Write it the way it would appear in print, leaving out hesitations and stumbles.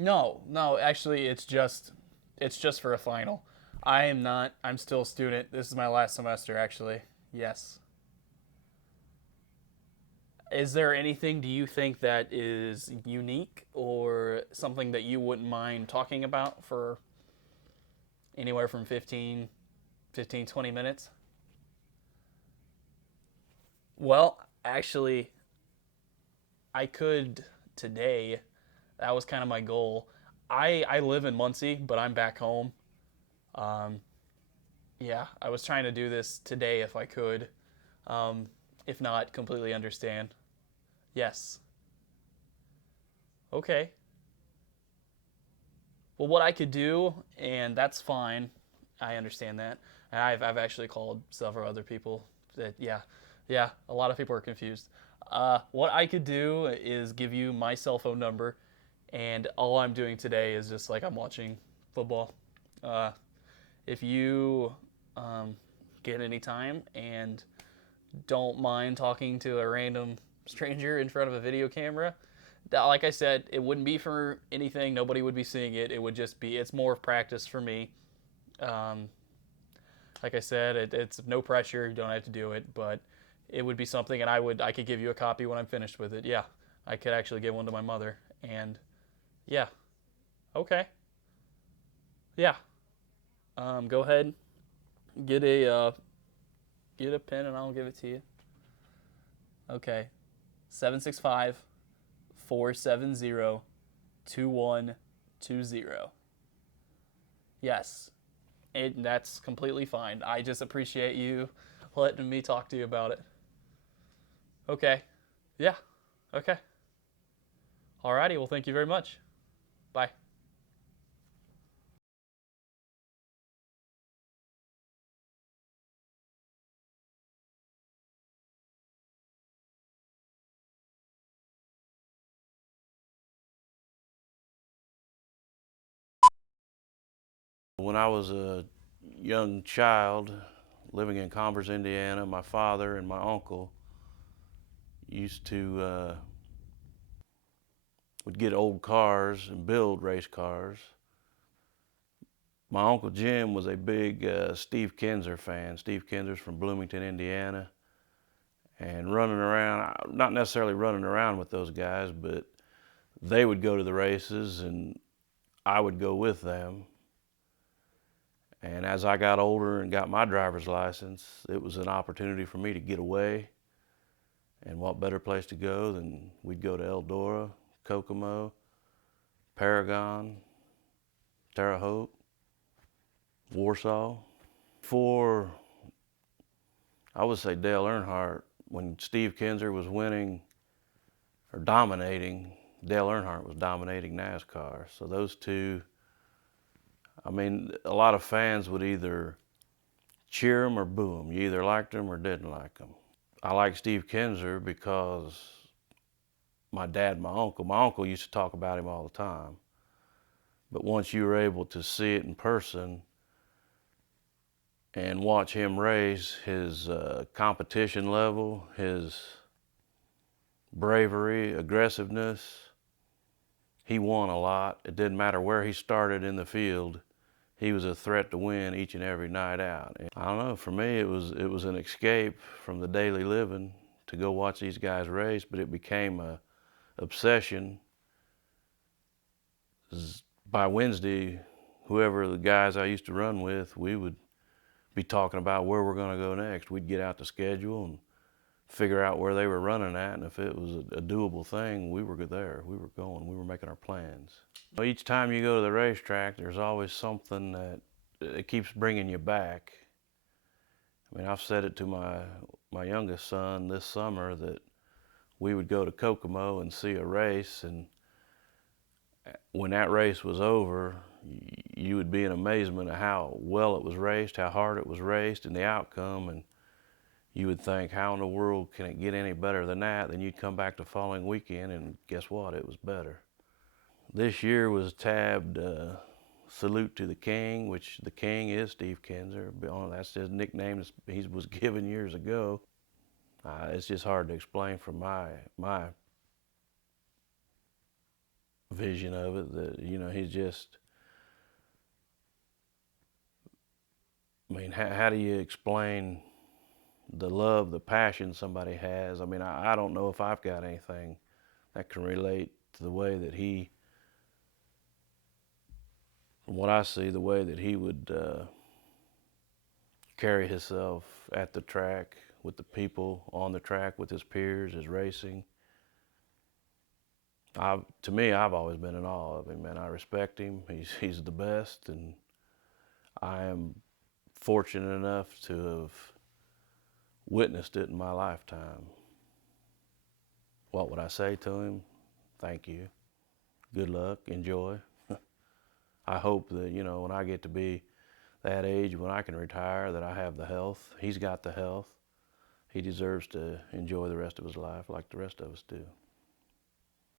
No, no, actually it's just for a final. I am not. I'm still a student. This is my last semester actually. Yes. Is there anything do you think that is unique or something that you wouldn't mind talking about for anywhere from 20 minutes? Well, actually, I could today. That was kind of my goal. I live in Muncie, but I'm back home. Um, yeah, I was trying to do this today if I could. Um, if not, completely understand. Yes. Okay. Well, what I could do, and that's fine. I understand that. I've actually called several other people. That yeah. A lot of people are confused. What I could do is give you my cell phone number, and all I'm doing today is just like I'm watching football. Uh, if you um, get any time and don't mind talking to a random stranger in front of a video camera, that, like I said, it wouldn't be for anything. Nobody would be seeing it. It would just be, it's more of practice for me. Um, like I said, it's no pressure. You don't have to do it, but it would be something, and I could give you a copy when I'm finished with it. Yeah, I could actually give one to my mother, and yeah, okay, yeah. Go ahead, get a uh, get a pen, and I'll give it to you. Okay, 765-470-2120. Yes, that's completely fine. I just appreciate you letting me talk to you about it. Okay. Yeah. Okay. Alrighty. Well, thank you very much. Bye. When I was a young child living in Converse, Indiana, my father and my uncle used to would get old cars and build race cars. My uncle Jim was a big Steve Kinser fan. Steve Kinser's from Bloomington, Indiana, and running around, not necessarily running around with those guys, but they would go to the races and I would go with them. And as I got older and got my driver's license, it was an opportunity for me to get away. And what better place to go than we'd go to Eldora, Kokomo, Paragon, Terre Haute, Warsaw. For, I would say Dale Earnhardt, when Steve Kinser was winning or dominating, Dale Earnhardt was dominating NASCAR. So those two, I mean, a lot of fans would either cheer him or boo him. You either liked him or didn't like him. I like Steve Kinser because my dad and my uncle used to talk about him all the time. But once you were able to see it in person and watch him raise, his competition level, his bravery, aggressiveness, he won a lot. It didn't matter where he started in the field. He was a threat to win each and every night out. And I don't know. For me, it was an escape from the daily living to go watch these guys race. But it became a obsession. By Wednesday, whoever the guys I used to run with, we would be talking about where we're going to go next. We'd get out the schedule and figure out where they were running at, and if it was a doable thing, we were there. We were going. We were making our plans. Each time you go to the racetrack, there's always something that it keeps bringing you back. I mean, I've said it to my youngest son this summer that we would go to Kokomo and see a race, and when that race was over, you would be in amazement at how well it was raced, how hard it was raced, and the outcome. And you would think, how in the world can it get any better than that? Then you'd come back the following weekend, and guess what? It was better. This year was tabbed Salute to the King, which the King is Steve Kinser. That's his nickname he was given years ago. It's just hard to explain from my vision of it. That he's just. I mean, how do you explain the love, the passion somebody has? I mean, I don't know if I've got anything that can relate to the way that he, from what I see, the way that he would carry himself at the track with the people on the track, with his peers, his racing. To me, I've always been in awe of him, man. I respect him. He's the best, and I am fortunate enough to have witnessed it in my lifetime. What would I say to him? Thank you. Good luck. Enjoy. I hope that, when I get to be that age, when I can retire, that I have the health. He's got the health. He deserves to enjoy the rest of his life like the rest of us do.